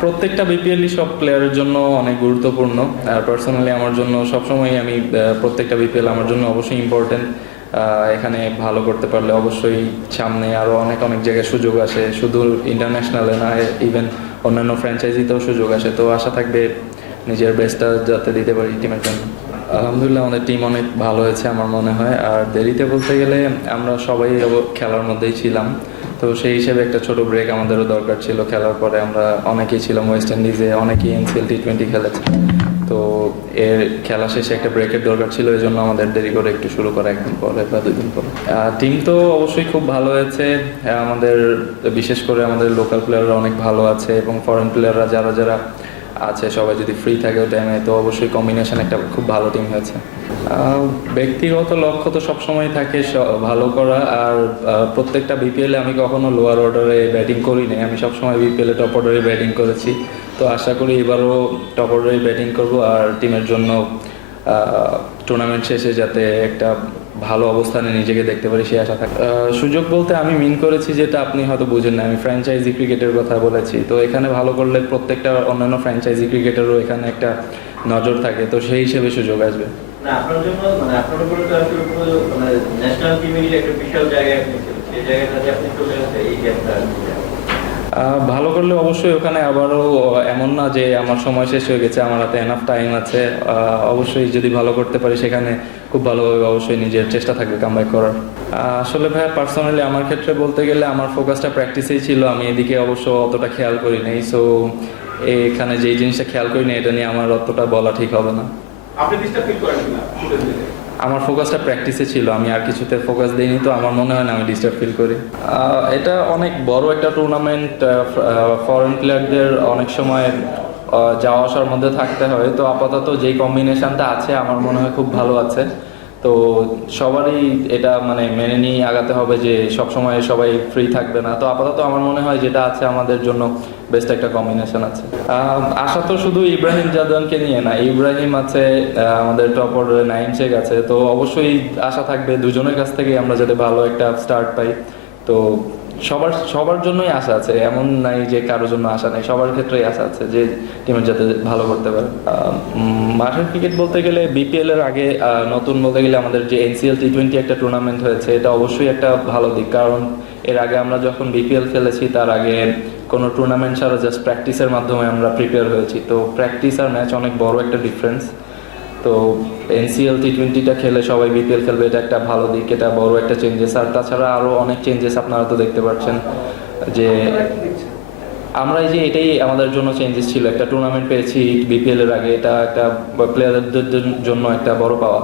প্রত্যেকটা বিপিএলই সব প্লেয়ারের জন্য অনেক গুরুত্বপূর্ণ। আর পার্সোনালি আমার জন্য সবসময় আমি প্রত্যেকটা বিপিএল আমার জন্য অবশ্যই ইম্পর্টেন্ট। এখানে ভালো করতে পারলে অবশ্যই সামনে আরও অনেক অনেক জায়গায় সুযোগ আসে, শুধু ইন্টারন্যাশনালে না, ইভেন অন্যান্য ফ্র্যাঞ্চাইজিতেও সুযোগ আসে। তো আশা থাকবে নিজের বেস্টটা যাতে দিতে পারি টিমের জন্য। আলহামদুলিল্লাহ আমাদের টিম অনেক ভালো হয়েছে আমার মনে হয়। আর দেরিতে বলতে গেলে আমরা সবাই খেলার মধ্যেই ছিলাম, তো সেই হিসেবে একটা ছোট ব্রেক আমাদেরও দরকার ছিল। খেলার পরে আমরা অনেকেই ছিলাম ওয়েস্ট ইন্ডিজে, অনেকেই এনসিএল টি20 খেলেছে, তো এর খেলা শেষে একটা ব্রেকের দরকার ছিল, এই জন্য আমাদের দেরি করে একটু শুরু করা, একদিন পরে বা 2 দিন পরে। টিম তো অবশ্যই খুব ভালো হয়েছে। আমাদের বিশেষ করে আমাদের লোকাল প্লেয়াররা অনেক ভালো আছে, এবং ফরেন প্লেয়াররা যারা যারা আছে সবাই যদি ফ্রি থাকে ওই টাইমে, তো অবশ্যই কম্বিনেশন একটা খুব ভালো টিম হয়েছে। ব্যক্তিগত লক্ষ্য তো সবসময় থাকে ভালো করা। আর প্রত্যেকটা বিপিএলে আমি কখনো লোয়ার অর্ডারে ব্যাটিং করি নাই, আমি সবসময় বিপিএলে টপ অর্ডারে ব্যাটিং করেছি। তো আশা করি এবারও টপ অর্ডারে ব্যাটিং করব, আর টিমের জন্য টুর্নামেন্ট শেষে যাতে একটা ভালো অবস্থানে নিজেকে দেখতে পারি সেই আশা থাকে। সুযোগ বলতে আমি মিন করেছি যেটা আপনি হয়তো বুঝেন না, আমি ফ্র্যাঞ্চাইজি ক্রিকেটের কথা বলেছি। তো এখানে ভালো করলে প্রত্যেকটা অন্যান্য ফ্র্যাঞ্চাইজি ক্রিকেটেরও এখানে একটা নজর থাকে, তো সেই হিসেবে সুযোগ আসবে। না, আপনার জন্য মানে আপনার উপরে তো আসলে মানে ন্যাশনাল টিমেরই একটা বিশাল জায়গা আপনি ছিলেন, সেই জায়গাটাতে আপনি চলে আসছে এই গ্যাপটা। ভালো করলে অবশ্যই ওখানে আবারও এমন না যে আমার সময় শেষ হয়ে গেছে, আমার হাতে এনাফ টাইম আছে। অবশ্যই যদি ভালো করতে পারি সেখানে খুব ভালোভাবে অবশ্যই নিজের চেষ্টা থাকবে কামব্যাক করার। আসলে ভাইয়া পার্সোনালি আমার ক্ষেত্রে বলতে গেলে আমার ফোকাসটা প্র্যাকটিসেই ছিল, আমি এদিকে অবশ্য অতটা খেয়াল করি নাই। সো এখানে যেই জিনিসটা খেয়াল করি না এটা নিয়ে আমার অতটা বলা ঠিক হবে না। আপনি ডিস্টার্ব ফিল করেন কিনা স্টুডেন্টদের? আমার ফোকাসটা প্র্যাকটিসে ছিল, আমি আর কিছুতে ফোকাস দিইনি, তো আমার মনে হয় না আমি ডিস্টার্ব ফিল করি। এটা অনেক বড় একটা টুর্নামেন্ট, ফরেন প্লেয়ারদের অনেক সময় যাওয়া আসার মধ্যে থাকতে হয়। তো আপাতত যেই কম্বিনেশনটা আছে আমার মনে হয় খুব ভালো আছে। তো সবারই এটা মানে মেনে নিয়ে আগাতে হবে যে সব সময় সবাই ফ্রি থাকবে না। তো আপাতত আমার মনে হয় যেটা আছে আমাদের জন্য বেস্ট একটা কম্বিনেশন আছে। আশা তো শুধু ইব্রাহিম জাদওয়ানকে নিয়ে না, ইব্রাহিম আছে, আমাদের টপ অর্ডারে নাইম শেখ আছে। তো অবশ্যই আশা থাকবে দুজনের কাছ থেকেই আমরা যাতে ভালো একটা স্টার্ট পাই। তো সবার জন্যই আশা আছে, এমন নাই যে কারোর জন্য আশা নেই, সবার ক্ষেত্রেই আশা আছে যে টিমের যাতে ভালো করতে পারে। মাঠের ক্রিকেট বলতে গেলে বিপিএল এর আগে নতুন বলতে গেলে আমাদের যে এনসিএল টি20 একটা টুর্নামেন্ট হয়েছে, এটা অবশ্যই একটা ভালো দিক। কারণ এর আগে আমরা যখন বিপিএল খেলেছি তার আগে কোনো টুর্নামেন্ট ছাড়া জাস্ট প্র্যাকটিসের মাধ্যমে আমরা প্রিপেয়ার হয়েছি। তো প্র্যাকটিস আর ম্যাচ অনেক বড় একটা ডিফারেন্স। তো এনসিএল টি20টা খেলে সবাই বিপিএল খেলবে, এটা একটা ভালো দিক, এটা বড় একটা চেঞ্জেস। আর তাছাড়া আরও অনেক চেঞ্জেস আপনারা তো দেখতে পাচ্ছেন যে আমরা এই যে এটাই আমাদের জন্য চেঞ্জেস ছিল, একটা টুর্নামেন্ট পেয়েছি বিপিএল এর আগে, এটা একটা প্লেয়ারদের জন্য একটা বড় পাওয়া।